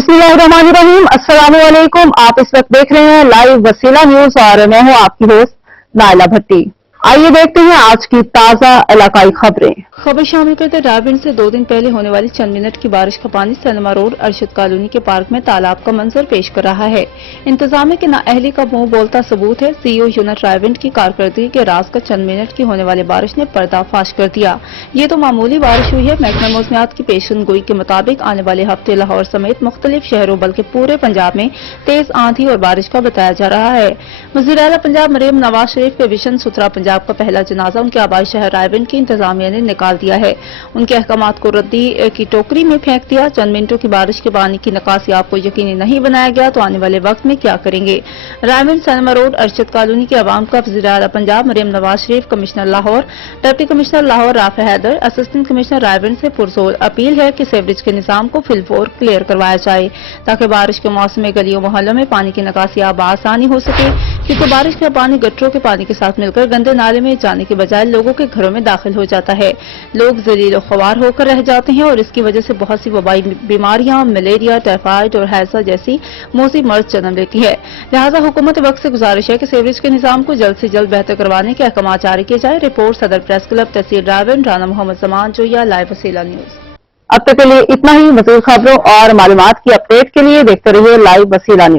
बिस्मिल्लाहिर्रहमानिर्रहीम। अस्सलाम वालेकुम। आप इस वक्त देख रहे हैं लाइव वसीला न्यूज और मैं हूं आपकी होस्ट नाइला भट्टी। आइए देखते हैं आज की ताजा इलाकाई खबरें। खबर शामिल करते रायबंद से 2 दिन पहले होने वाली चंद मिनट की बारिश का पानी सनमा रोड अरशद कॉलोनी के पार्क में तालाब का मंजर पेश कर रहा है। इंतजामिया की नाअहली का मुंह बोलता सबूत है। सीईओ यूनिट रायबंद की कारकर्दगी के राज का चंद मिनट की होने वाली बारिश ने पर्दाफाश कर दिया। ये तो मामूली बारिश हुई है। महकमा मौसमियात की पेशनगोई के मुताबिक आने वाले हफ्ते लाहौर समेत मुख्तलिफ शहरों बल्कि पूरे पंजाब में तेज आंधी और बारिश का बताया जा रहा है। वज़ीर आला पंजाब मरीम नवाज शरीफ के विजन सुथरा पंजाब का पहला जनाजा उनके आबाई शहर रायबंद की इंतजामिया ने निकाल दिया है। उनके अहकामात को रद्दी की टोकरी में फेंक दिया। चंद मिनटों की बारिश के पानी की निकासी आपको यकीनी नहीं बनाया गया तो आने वाले वक्त में क्या करेंगे। रायबंद सनमा रोड अरशद कॉलोनी के अवाम का वज़ीर आला Punjab Maryam Nawaz Sharif, commissioner Lahore, deputy commissioner Lahore Rafe Haider, assistant commissioner रायबंद से पुरजोर अपील है कि सीवरेज के निजाम को फिलफोर क्लियर करवाया जाए ताकि बारिश के मौसम में गलियों मोहल्लों में पानी की निकासी अब आसानी हो सके, क्योंकि बारिश का पानी गटरों के पानी के साथ मिलकर गंदे नाले में जाने के बजाय लोगों के घरों में दाखिल हो जाता है। लोग जलील ख्वार होकर रह जाते हैं और इसकी वजह से बहुत सी वबाई बीमारियां, मलेरिया, टाइफाइड और हैजा जैसी मौसी मर्ज जन्म लेती है। लिहाजा हुकूमत वक्त से गुजारिश है कि सीवरेज के निजाम को जल्द से जल्द बेहतर करवाने के अहकाम जारी किए जाए। रिपोर्ट सदर प्रेस क्लब तहसील रायबंद, राना मोहम्मद जमान जोया, लाइव वसीला न्यूज। अब तक के लिए इतना ही। मज़ीद खबरों और मालूमात की अपडेट के लिए देखते रहिए लाइव वसीला न्यूज।